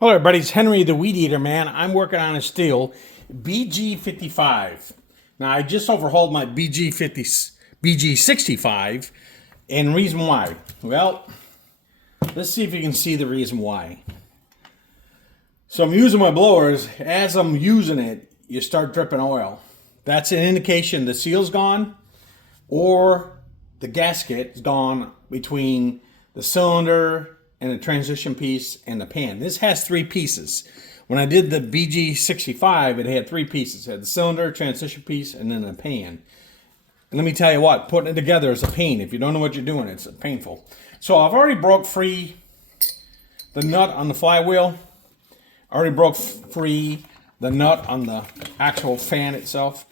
Hello everybody, it's Henry the Weed Eater, man. I'm working on a Stihl BG 55. Now I just overhauled my BG 65, and reason why. Well, let's see if you can see the reason why. So I'm using my blowers. As I'm using it, you start dripping oil. That's an indication the seal's gone or the gasket is gone between the cylinder and the transition piece and the pan. This has three pieces. When I did the BG 65, it had three pieces. It had the cylinder, transition piece, and then a pan. And let me tell you what, putting it together is a pain. If you don't know what you're doing, it's painful. So I've already broke free the nut on the flywheel. I already broke free the nut on the actual fan itself.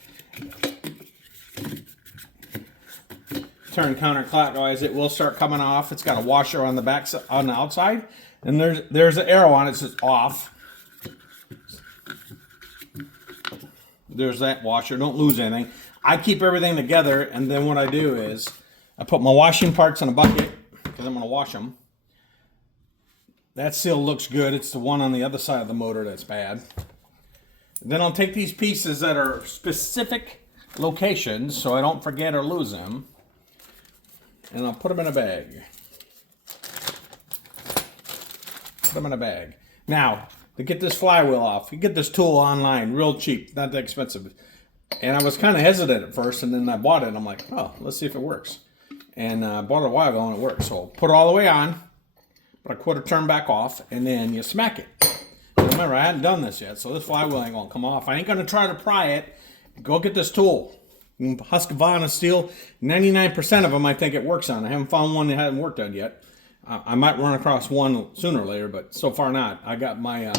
Turn counterclockwise, it will start coming off. It's got a washer on the back, on the outside, and there's an arrow on it that says off. There's that washer. Don't lose anything. I keep everything together, and then what I do is I put my washing parts in a bucket because I'm going to wash them. That seal looks good. It's the one on the other side of the motor that's bad. And then I'll take these pieces that are specific locations so I don't forget or lose them, and I'll put them in a bag. Put them in a bag. Now, to get this flywheel off, you get this tool online, real cheap, not that expensive. And I was kind of hesitant at first, and then I bought it, and I'm like, oh, let's see if it works. And I bought it a while ago, and it works. So put it all the way on, put a quarter turn back off, and then you smack it. And remember, I hadn't done this yet, so this flywheel ain't gonna come off. I ain't gonna try to pry it. Go get this tool. Husqvarna Stihl, 99% of them I think it works on. I haven't found one that hasn't worked on yet. I might run across one sooner or later, but so far not. I got my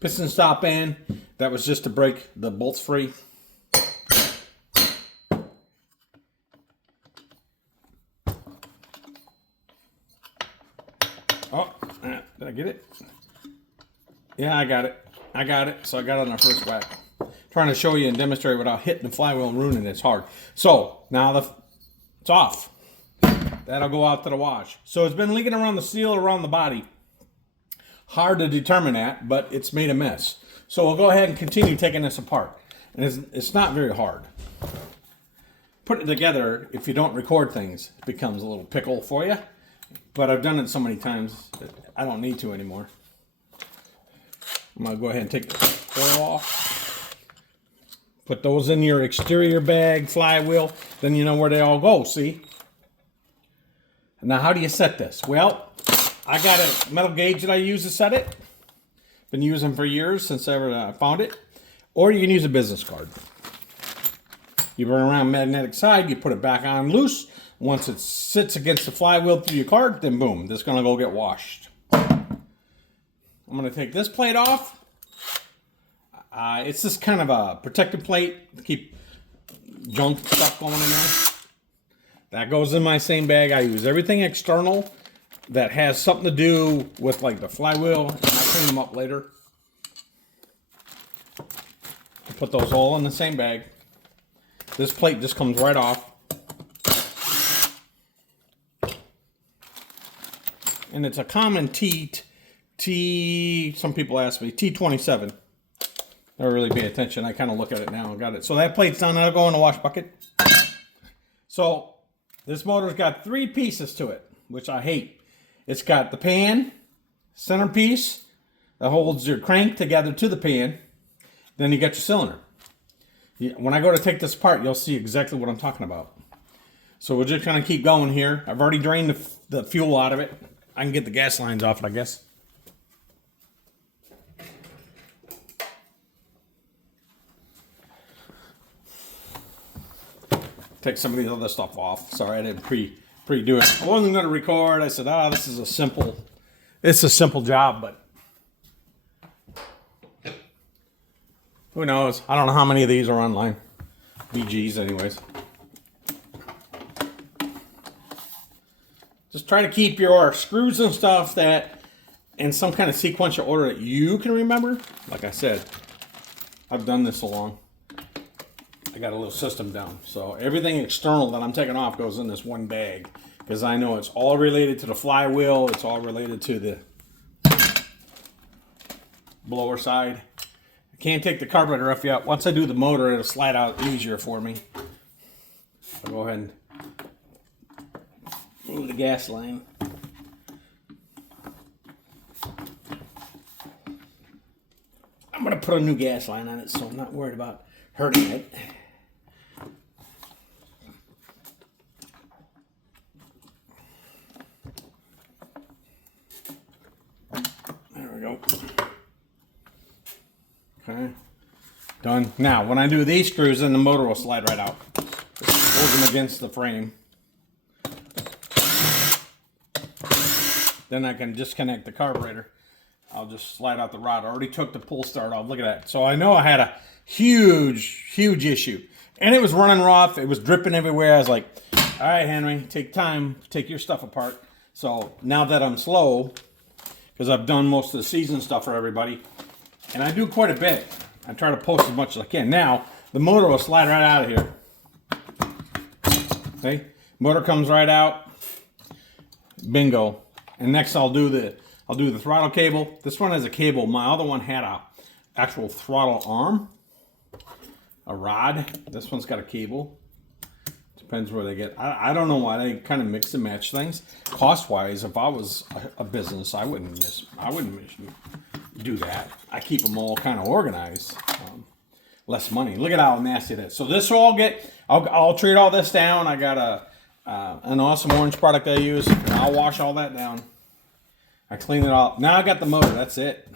piston stop in. That was just to break the bolts free. Oh, did I get it? Yeah, I got it. I got it. So I got it on the first whack. Trying to show you and demonstrate without hitting the flywheel and ruining it. It's hard. So now it's off. That'll go out to the wash. So it's been leaking around the seal, around the body. Hard to determine that, but it's made a mess. So we'll go ahead and continue taking this apart. And it's not very hard. Putting it together, if you don't record things, it becomes a little pickle for you. But I've done it so many times that I don't need to anymore. I'm going to go ahead and take the oil off. Put those in your exterior bag, flywheel, then you know where they all go, see? Now, how do you set this? Well, I got a metal gauge that I use to set it. Been using for years since I ever found it. Or you can use a business card. You run around magnetic side, you put it back on loose. Once it sits against the flywheel through your card, then boom, it's going to go get washed. I'm going to take this plate off. It's just kind of a protective plate to keep junk stuff going in there. That goes in my same bag. I use everything external that has something to do with like the flywheel. And I clean them up later. I put those all in the same bag. This plate just comes right off. And it's a common some people ask me, T27. Never really pay attention. I kind of look at it now. I got it. So that plate's done. That'll go in the wash bucket. So this motor's got three pieces to it, which I hate. It's got the pan, centerpiece that holds your crank together to the pan. Then you got your cylinder. When I go to take this apart, you'll see exactly what I'm talking about. So we're just going to keep going here. I've already drained the fuel out of it. I can get the gas lines off it, I guess. Take some of the other stuff off. Sorry, I didn't pre-do it. I wasn't going to record. I said, this is it's a simple job, but who knows? I don't know how many of these are online. BGs anyways. Just try to keep your screws and stuff that in some kind of sequential order that you can remember. Like I said, I've done this so long. I got a little system down. So everything external that I'm taking off goes in this one bag because I know it's all related to the flywheel. It's all related to the blower side. I can't take the carburetor off yet. Once I do the motor, it'll slide out easier for me. I'll go ahead and move the gas line. I'm going to put a new gas line on it so I'm not worried about hurting it. There we go. Okay. Done. Now, when I do these screws, then the motor will slide right out. Just hold them against the frame. Then I can disconnect the carburetor. I'll just slide out the rod. I already took the pull start off. Look at that. So I know I had a huge issue. And it was running rough. It was dripping everywhere. I was like, all right, Henry, take time. Take your stuff apart. So now that I'm slow, because I've done most of the season stuff for everybody, and I do quite a bit. I try to post as much as I can. Now, the motor will slide right out of here. See? Motor comes right out. Bingo. And next I'll do the throttle cable. This one has a cable. My other one had a actual throttle arm, a rod. This one's got a cable. Depends where they get. I don't know why they kind of mix and match things. Cost wise, if I was a business, I wouldn't do that. I keep them all kind of organized. Less money. Look at how nasty it is. So this will all get. I'll treat all this down. I got an awesome orange product I use. And I'll wash all that down. I clean it all. Now I got the motor. That's it.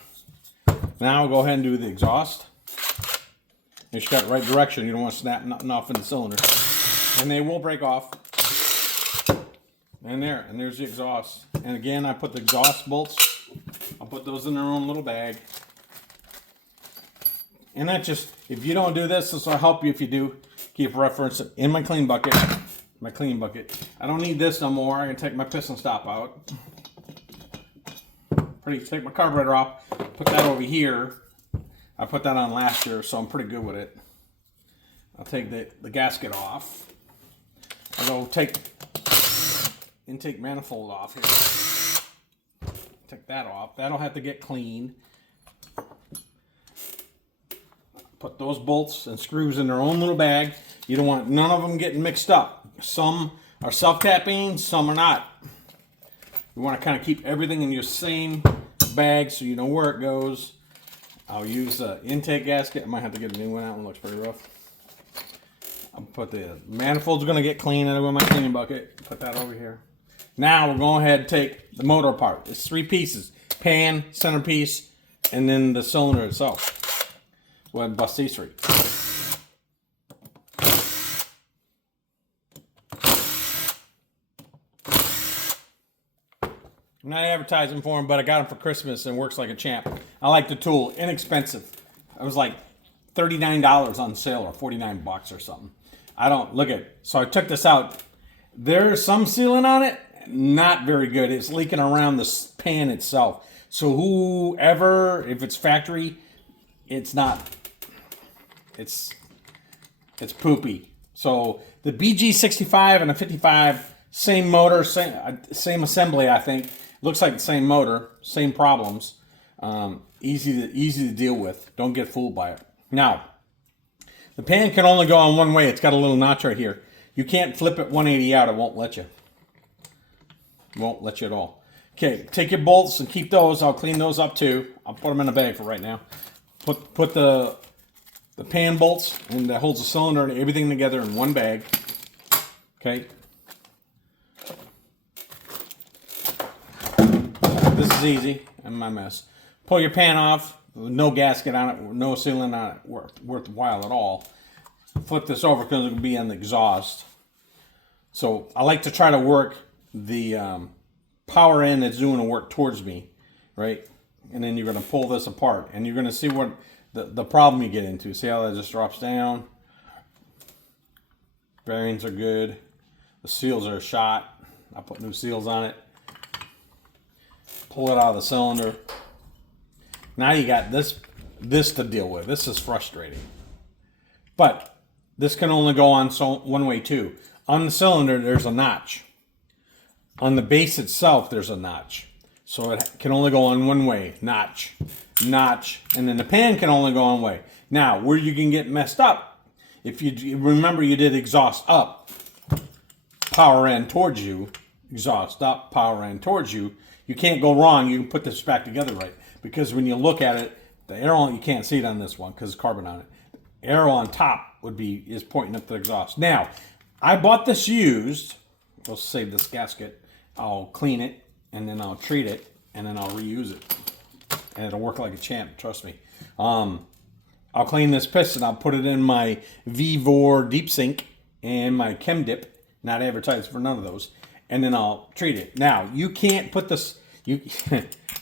Now I'll go ahead and do the exhaust. Make sure you got the right direction. You don't want to snap nothing off in the cylinder. And they will break off. And there's the exhaust. And again, I put the exhaust bolts. I'll put those in their own little bag. And that just, if you don't do this will help you if you do. Keep reference in my clean bucket. I don't need this no more. I can take my piston stop out. Take my carburetor off. Put that over here. I put that on last year, so I'm pretty good with it. I'll take the gasket off. I'll go take intake manifold off here. Take that off. That'll have to get clean. Put those bolts and screws in their own little bag. You don't want none of them getting mixed up. Some are self-tapping, some are not. You want to kind of keep everything in your same bag so you know where it goes. I'll use the intake gasket. I might have to get a new one. That one looks pretty rough. I'll put the manifold's going to get clean out of my cleaning bucket. Put that over here. Now we'll go ahead and take the motor apart. It's 3 pieces. Pan, centerpiece, and then the cylinder itself. We'll bust these 3. I'm not advertising for them, but I got them for Christmas and works like a champ. I like the tool. Inexpensive. It was like $39 on sale or 49 bucks or something. I don't look at. So I took this out. There's some sealant on it. Not very good. It's leaking around the pan itself. So whoever, if it's factory, it's not. It's poopy. So the BG65 and the 55, same motor, same assembly, I think. Looks like the same motor, same problems. Easy to deal with. Don't get fooled by it. Now, the pan can only go on one way. It's got a little notch right here. You can't flip it 180 out. It won't let you. It won't let you at all. Okay, take your bolts and keep those. I'll clean those up too. I'll put them in a bag for right now. Put the pan bolts and that holds the cylinder and everything together in one bag. Okay. This is easy. And my mess. Pull your pan off. No gasket on it. No sealant on it. Worthwhile at all. Flip this over because it will be on the exhaust. So I like to try to work the power end that's doing the work towards me, right? And then you're going to pull this apart, and you're going to see what the problem you get into. See how that just drops down? Bearings are good. The seals are shot. I put new seals on it. Pull it out of the cylinder. Now you got this to deal with. This is frustrating. But this can only go on one way too. On the cylinder, there's a notch. On the base itself, there's a notch. So it can only go on one way, notch. notch, and then the pan can only go one way. Now, where you can get messed up, if you remember you did exhaust up, power end towards you, exhaust up, power end towards you, you can't go wrong. You can put this back together right. Because when you look at it, the arrow, you can't see it on this one because it's carbon on it. The arrow on top is pointing up the exhaust. Now, I bought this used. I'll save this gasket. I'll clean it, and then I'll treat it, and then I'll reuse it. And it'll work like a champ, trust me. I'll clean this piston. I'll put it in my V4 deep sink and my Chem Dip. Not advertised for none of those. And then I'll treat it. Now, you can't put this... You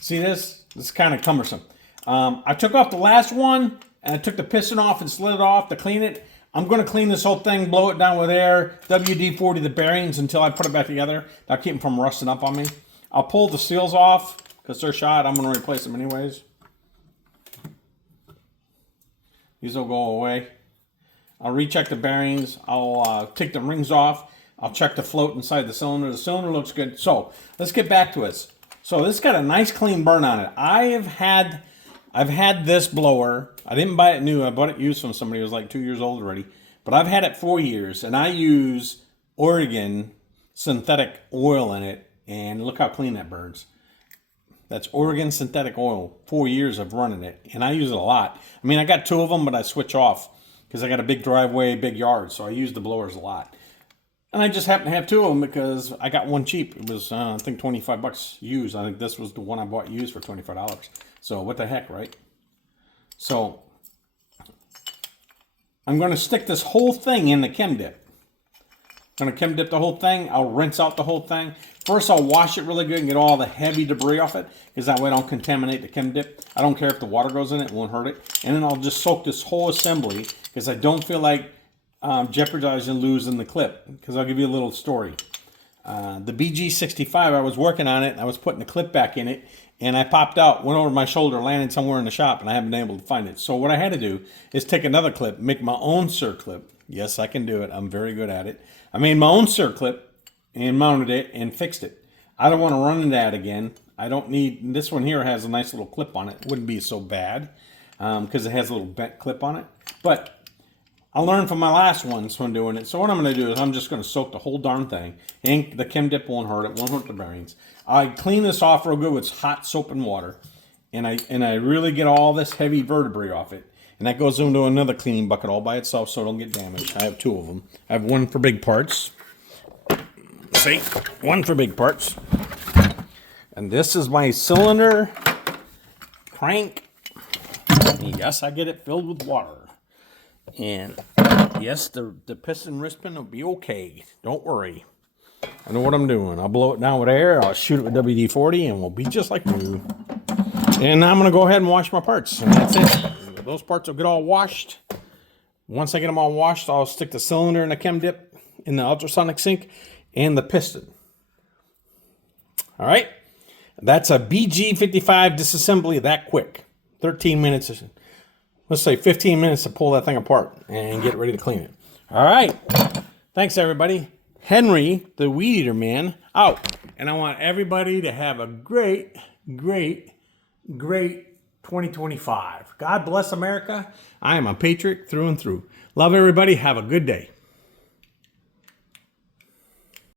see this? This is kind of cumbersome. I took off the last one, and I took the piston off and slid it off to clean it. I'm going to clean this whole thing, blow it down with air, WD-40 the bearings until I put it back together. That'll keep them from rusting up on me. I'll pull the seals off because they're shot. I'm going to replace them anyways. These will go away. I'll recheck the bearings. I'll take the rings off. I'll check the float inside the cylinder. The cylinder looks good. So let's get back to it. So this got a nice clean burn on it. I've had this blower. I didn't buy it new. I bought it used from somebody who was like 2 years old already. But I've had it 4 years, and I use Oregon synthetic oil in it. And look how clean that burns. That's Oregon synthetic oil. 4 years of running it, and I use it a lot. I mean, I got 2 of them, but I switch off because I got a big driveway, big yard, so I use the blowers a lot. And I just happen to have 2 of them because I got one cheap. It was, I think, $25 used. I think this was the one I bought used for $25. So what the heck, right? So I'm going to stick this whole thing in the Chem Dip. I'm going to Chem Dip the whole thing. I'll rinse out the whole thing. First, I'll wash it really good and get all the heavy debris off it, because that way I don't contaminate the Chem Dip. I don't care if the water goes in it. It won't hurt it. And then I'll just soak this whole assembly, because I don't feel like jeopardizing losing the clip, because I'll give you a little story. The BG65, I was working on it, and I was putting the clip back in it, and I popped out, went over my shoulder, landed somewhere in the shop, and I haven't been able to find it. So what I had to do is take another clip, make my own circlip. Yes, I can do it. I'm very good at it. I made my own circlip and mounted it and fixed it. I don't want to run that again. I don't need, this one here has a nice little clip on it. It wouldn't be so bad because it has a little bent clip on it. But I learned from my last ones when doing it. So what I'm going to do is I'm just going to soak the whole darn thing. And the Chem Dip won't hurt it. Won't hurt the bearings. I clean this off real good with hot soap and water. And I really get all this heavy vertebrae off it. And that goes into another cleaning bucket all by itself so it don't get damaged. I have 2 of them. I have one for big parts. See? One for big parts. And this is my cylinder crank. And yes, I get it filled with water. And yes, the piston wristband will be okay. Don't worry. I know what I'm doing. I'll blow it down with air. I'll shoot it with WD-40 and we'll be just like new. And now I'm going to go ahead and wash my parts. And that's it. Those parts will get all washed. Once I get them all washed, I'll stick the cylinder in the Chem Dip in the ultrasonic sink and the piston. All right. That's a BG55 disassembly that quick. 13 minutes. Let's say 15 minutes to pull that thing apart and get ready to clean it. All right. Thanks, everybody. Henry, the Weed Eater Man, out. And I want everybody to have a great, great, great 2025. God bless America. I am a patriot through and through. Love everybody. Have a good day.